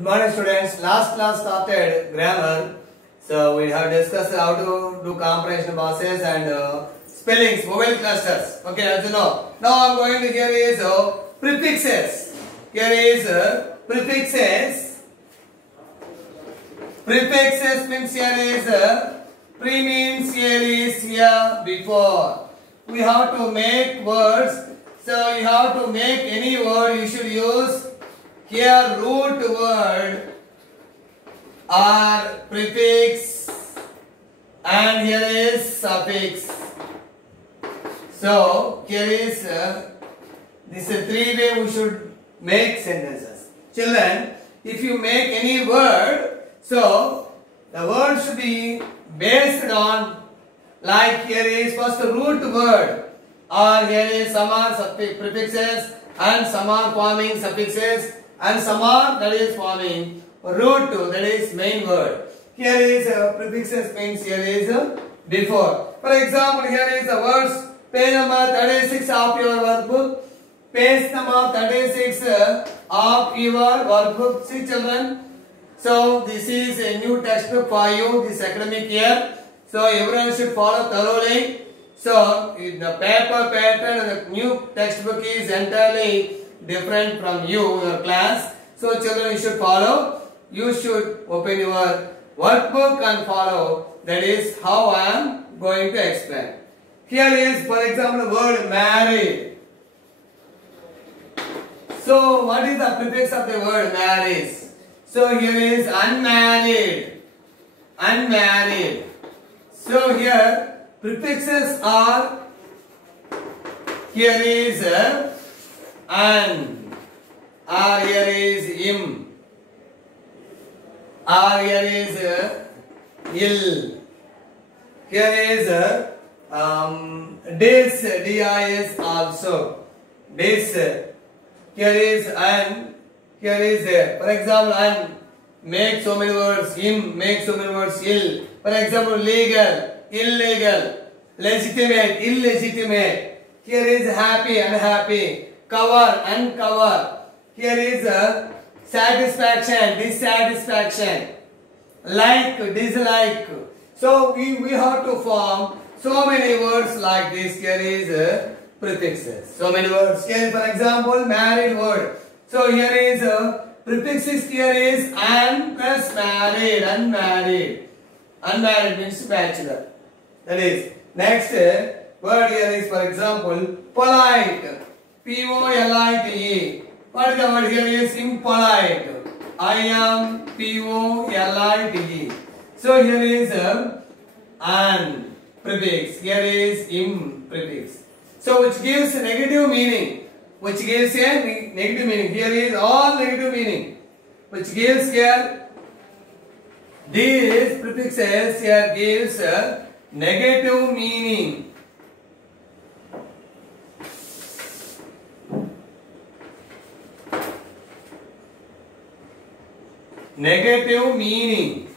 Good morning, students. Last class started grammar. So we have discussed how to do comprehension bosses and spellings, vowel clusters. Okay, as you know. Now I am going to here is prefixes. Here is prefixes. Prefixes means here is pre means here is here before. We have to make words. So you have to make any word. You should use here root word or prefix and here is suffix. So here is this is three way we should make sentences. Children, if you make any word, so the word should be based on, like here is first root word, or here is some are prefixes and some are forming suffixes and some are that is forming root, that is main word. Here is prefixes means here is before. For example, here is the words page number 36 of your workbook. Page number 36 of your workbook. See children. So this is a new textbook for you this academic year. So everyone should follow thoroughly. So the paper pattern and the new textbook is entirely different from your class. So children, you should follow. You should open your workbook and follow. That is how I am going to explain. Here is, for example, the word married. So what is the prefix of the word married? So here is unmarried. Unmarried. So here prefixes are, here is an, or here is im, or here is ill, here is dis, dis also, dis, here is an, here is for example an, make so many words, im, make so many words, ill, for example legal, illegal, legitimate, illegitimate, here is happy, unhappy, cover, uncover. Here is satisfaction, dissatisfaction, like, dislike. So we have to form so many words like this. Here is prefixes. So many words. Here, for example, married word. So here is prefixes. Here is an plus married, unmarried. Unmarried means bachelor. That is next word here is, for example, polite. P-O-L-I-T-E. What is the word here is impolite. I am P-O-L-I-T-E. So here is an prefix. Here is im prefix. So which gives a negative meaning. Which gives a negative meaning. Here is all negative meaning. Which gives here, these prefixes here gives a negative meaning. Negative meaning.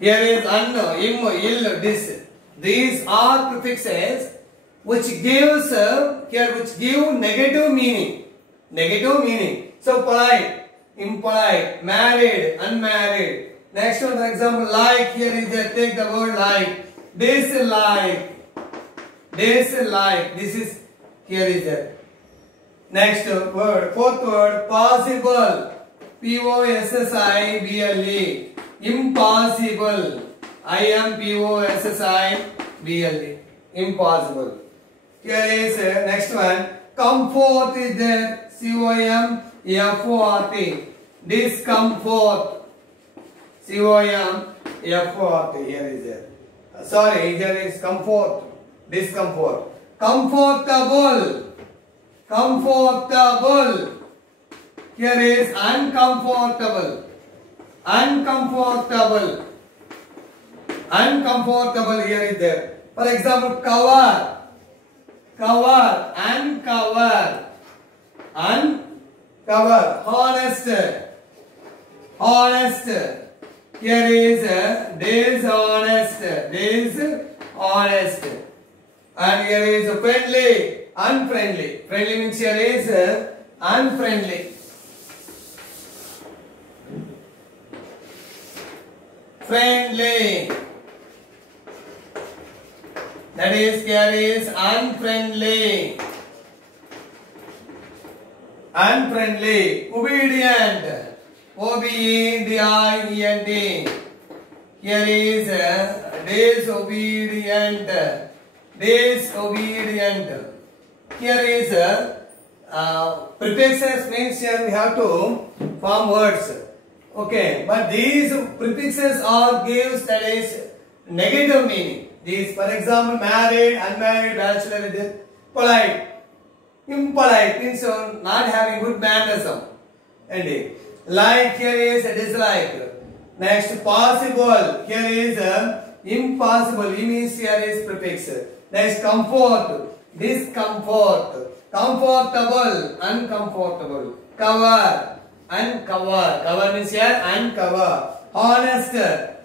Here is an, im, ill, dis. These are prefixes which gives here which give negative meaning. Negative meaning. So polite, impolite, married, unmarried. Next one, for example, like. Here is take the word like. Dislike. Dislike. This is here is there. Next word, fourth word, possible. P-O-S-S-I-B-L-E. Impossible. I-M-P-O-S-S-I-B-L-E. Impossible. Here is next one. Comfort is there. C-O-M-F-O-R-T. Discomfort. C-O-M-F-O-R-T. Here is there. Sorry, here is comfort. Discomfort. Comfortable. Comfortable. Here is uncomfortable. Uncomfortable. Uncomfortable here is there. For example, cover. Cover. Uncover. Uncover. Honest. Honest. Here is dishonest. Dishonest. And here is friendly. unfriendly. Friendly means here is unfriendly. Friendly. That is here is unfriendly. Unfriendly. Obedient. O-B-E-D-I-E-N-T. Here is disobedient. Disobedient. Here is prefixes means here we have to form words. Okay, but these prefixes are gives that is negative meaning. These, for example, married, unmarried, bachelor, polite. Impolite means not having good mannerism. And like here is dislike. Next, possible. Here is impossible. E means here is prefix. Next, comfort. Discomfort. Comfortable. Uncomfortable. Cover. Uncover. Cover means here uncover. Honest.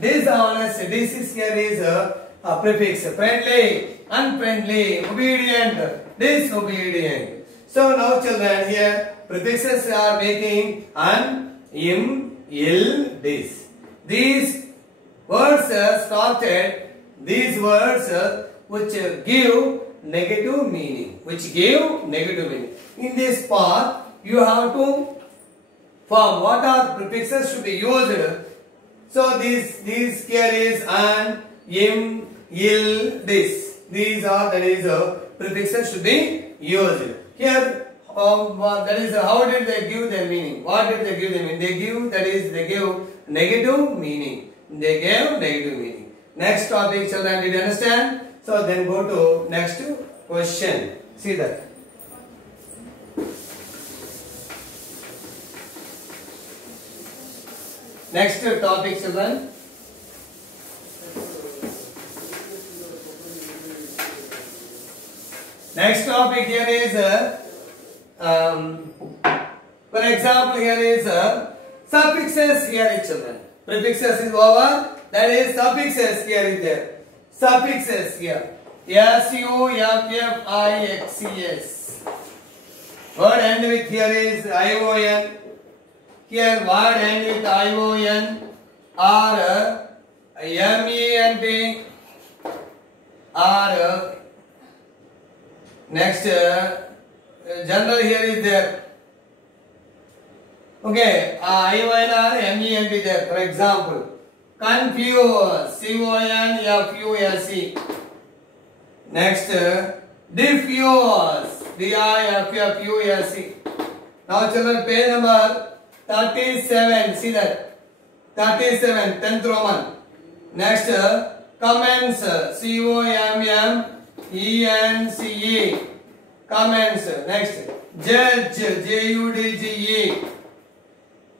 Dishonest. This is here is a prefix. Friendly. Unfriendly. Obedient. Disobedient. So now children, here prefixes are making un, im, il, dis. These words started. These words which give negative meaning. Which give negative meaning. In this part, you have to form what are prefixes should be used. So these here is an, im, il, dis. These are that is prefixes should be used. Here that is how did they give their meaning? What did they give them meaning? They give that is they give negative meaning. They gave negative meaning. Next topic, children, did you understand? So then go to next question. See that. Next topic, children. Next topic here is for example, here is suffixes here, children. Prefixes is over. That is suffixes here is there. Suffixes here. S-U-F-F-I-X-E-S. Word end with here is I-O-N. Here word end with I-O-N or M-E-N-T or next general here is there. Okay, I-O-N or M-E-N-T there. For example, confuse, C-O-N-F-U-S-E. Next, diffuse, D-I-F-F-U-S-E. Now children, page number 37, see that, 37, 10th Roman. Next, commence, C-O-M-M-E-N-C-E, commence. Next, judge, J-U-D-G-E.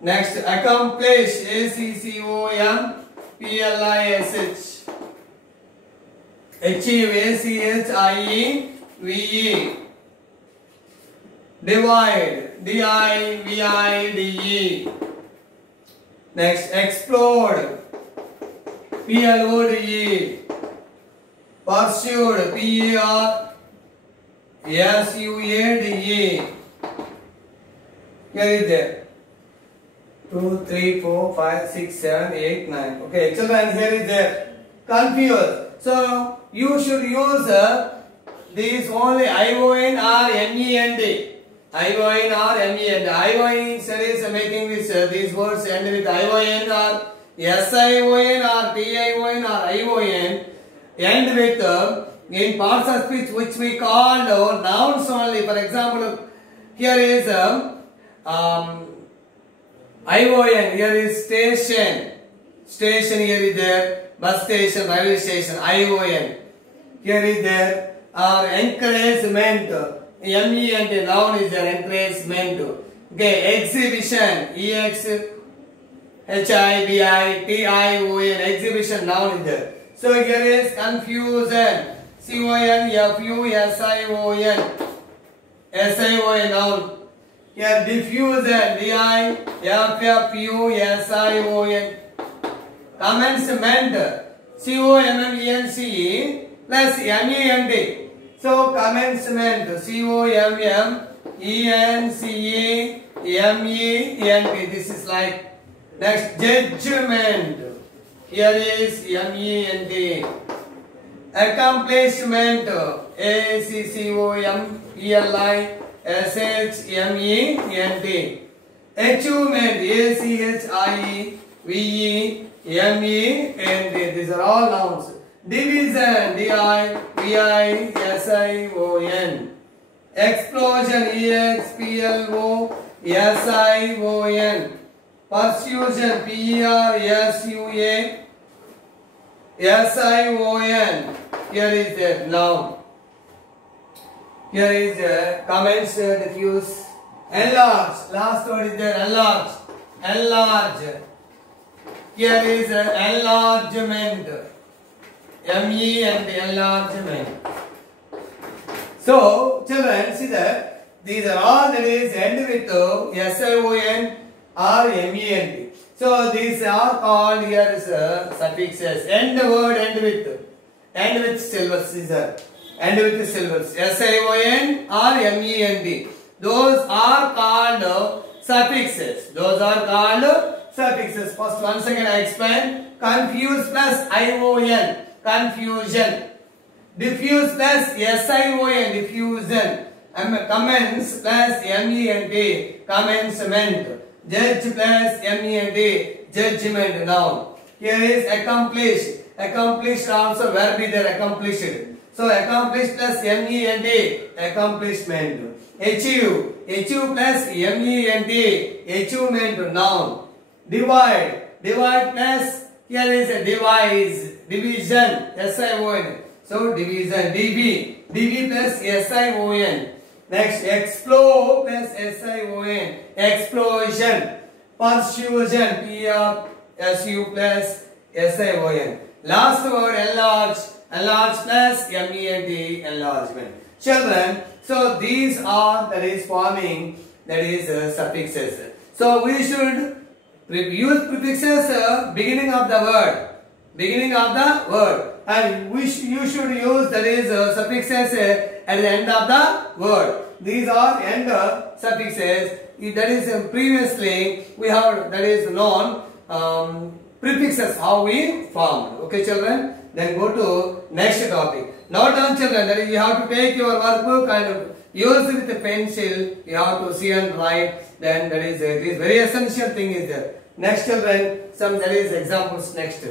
Next, accomplish, A-C-C-O-M-P-L-I-S-H. Achieve, A-C-H-I-E-V-E. Divide, D-I-V-I-D-E. Next, explode, P-L-O-D-E. Pursued, P-E-R-S-U-A-D-E. Here is there. 2, 3, 4, 5, 6, 7, 8, 9. Okay, children, here is there. Confused. So, you should use these only I-O-N or M-E-N-D. I-O-N or M-E-N-D. I-O-N is making this, these words end with I-O-N or S-I-O-N or P-I-O-N or I-O-N. End with in parts of speech which we call nouns only. For example, here is I-O-N, here is station. Station here is there. Bus station, railway station, I-O-N. Here is there. Or encouragement. M-E-N-T, noun is there, encouragement. Okay, exhibition. E-X-H-I-B-I-T-I-O-N, exhibition, noun is there. So here is confusion. C-O-N-F-U-S-I-O-N. S-I-O-N, noun. Here diffusion, D-I-F-F-U-S-I-O-N. Commencement, C-O-M-M-E-N-C-E plus M-E-N-T. So commencement, C-O-M-M-E-N-C-E-M-E-N-T. This is like next judgment. Here is M-E-N-T. Accomplishment, A-C-C-O-M-P-L-I-S-H-M-E-N-T. Achievement, A-C-H-I-E-V-E-M-E-N-T. These are all nouns. Division, D-I-V-I-S-I-O-N. Explosion, E-X-P-L-O-S-I-O-N. Persuasion, P-R-S-U-A-S-I-O-N. Here is the noun. Here is the comments, diffuse. Enlarge. Last word is there. Enlarge. Enlarge. Here is enlargement. M-E-N-T. Enlargement. So, children, see that these are all that is end with S-I-O-N or M-E-N-T. So, these are called here as suffixes. End word end with syllables is there. End with syllables. S-I-O-N or M-E-N-T. Those are called suffixes. Those are called suffixes. First, once again I explain. Confuse plus I-O-N. Confusion. Diffuse plus S-I-O-N. Diffusion. Commence plus M-E-N-T. Commencement. Judge plus M-E-N-T. Judgment. Noun. Here is accomplish. Accomplished also verb is there. Accomplished. So accomplished plus M-E-N-T. Accomplishment. Achieve. Achieve plus M-E-N-T. Achievement. Noun. Divide. Divide plus here is a devise. Division. S-I-O-N. So division. DB. DB plus S-I-O-N. Next, explode plus S-I-O-N. Explosion. Persuasion. P-R-S-U plus S-I-O-N. Last word, enlarge. Enlarge plus M-E-N-T. Enlargement. Children, so these are that is forming that is suffixes. So we should use prefixes beginning of the word. Beginning of the word. And you should use that is suffixes at the end of the word. These are end suffixes. That is previously we have that is known prefixes how we formed. Okay, children. Then go to next topic. Now done, children. That is you have to take your workbook and use with a pencil. You have to see and write. Then that is it is very essential thing is there. Next, children. Some that is examples next.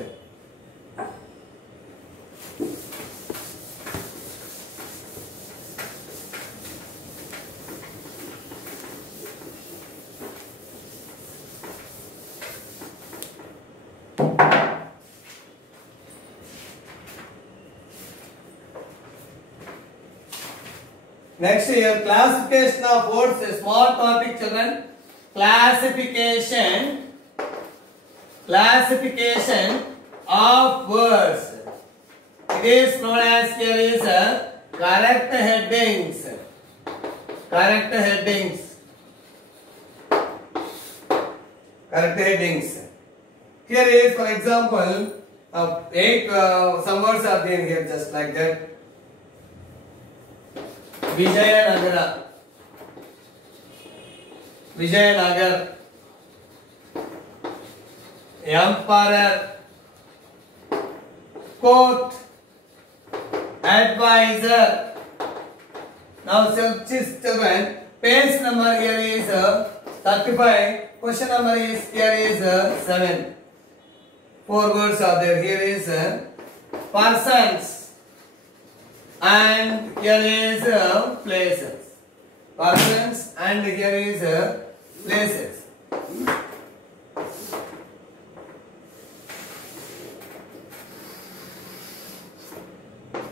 Next here, classification of words, a small topic, children. Classification of words. It is known as here is correct headings. Correct headings. Correct headings. Here is, for example, some words are there here, just like that. Vijayanagara. Vijayanagar. Emperor. Court. Advisor. Now, children, page number here is 35. Question number is here is 7. 4 words are there. Here is persons. And here is places. Persons and here is places.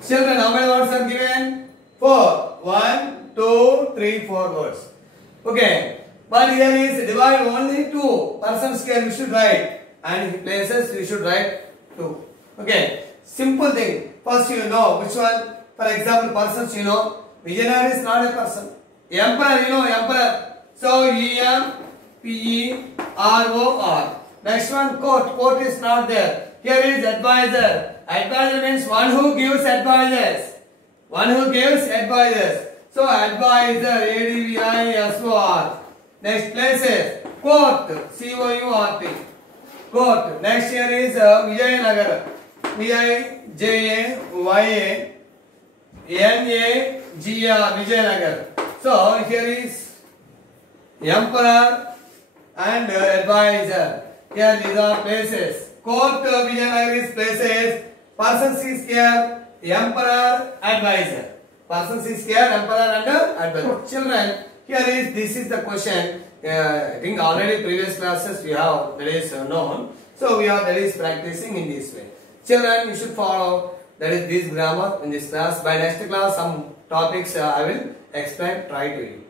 Children, how many words are given? 4. 1, 2, 3, 4 words. Okay. But here is divide only 2. Persons here we should write. And places we should write 2. Okay. Simple thing. First you know which one. For example, persons you know. Vijayanagara is not a person. Emperor you know, emperor. So E-M-P-E-R-O-R. Next one, court. Court is not there. Here is advisor. Advisor means one who gives advices. One who gives advices. So advisor, ADVISOR. Next places. Court, COURT. Court. Next here is Vijayanagar. VIJAYANAGR. Vijayanagar. So here is Emperor and advisor. Here these are places. Court, Vijayanagar is places. Persons is here. Emperor, advisor. Persons is here, emperor and advisor. Children, this is the question. I think already previous classes we have that is known. So we are that is practicing in this way. Children, you should follow that is this grammar in this class. By next class, some topics I will explain. Try to you.